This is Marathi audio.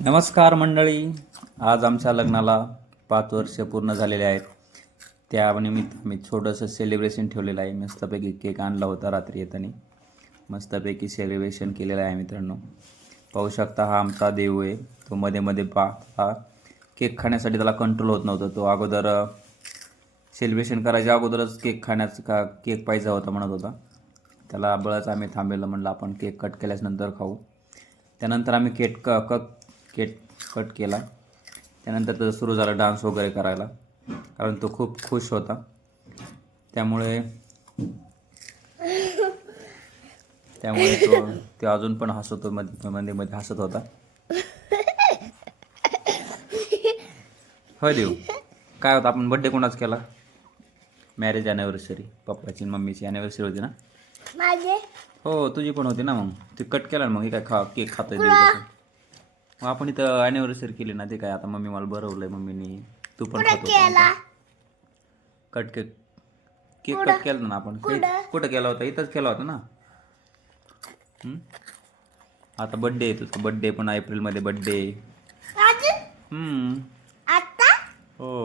नमस्कार मंडळी. आज आमच्या लग्नाला 5 वर्ष पूर्ण झालेले आहेत. त्यानिमित्त मी छोटंसं सेलिब्रेशन ठेवलेलं आहे. मस्तपैकी केक आणला होता रात्री येताना. मस्तपैकी सेलिब्रेशन केलेलं आहे मित्रांनो. पाहू शकता हा आमचा देव आहे. तो मध्ये मध्ये पाहता केक खाण्यासाठी त्याला कंट्रोल होत नव्हतं. तो अगोदर सेलिब्रेशन करायच्या अगोदरच केक पाहिजे होता म्हणत होता. त्याला बळच आम्ही थांबलेलं, म्हणलं आपण केक कट केल्यानंतर खाऊ. त्यानंतर आम्ही केक कट केला. त्यानंतर तर सुरू झाला डान्स वगैरे करायला, कारण तो खूप खुश होता. त्यामुळे तो अजून पण हसतो, मध्ये मध्ये हसत होता. होय देऊ. काय होतं, आपण बड्डे कोणाच केला? मॅरेज ॲनिव्हर्सरी, पप्पाची आणि मम्मीची ॲनिव्हर्सरी होती ना. माझे हो, तुझी पण होती ना. मग ते कट केला ना. मग हे काय केक खातोय देऊ कसं? मग आपण इथं ॲनिव्हर्सरी केली ना. ते काय आता मम्मी मला भरवलंय, मम्मीनी. तू पण खातो केला केक कट केला ना आपण. कुठं केला होता? इथंच केला होता ना. आता बड्डे आहे तुझा. बड्डे पण एप्रिलमध्ये बड्डे. आता हो.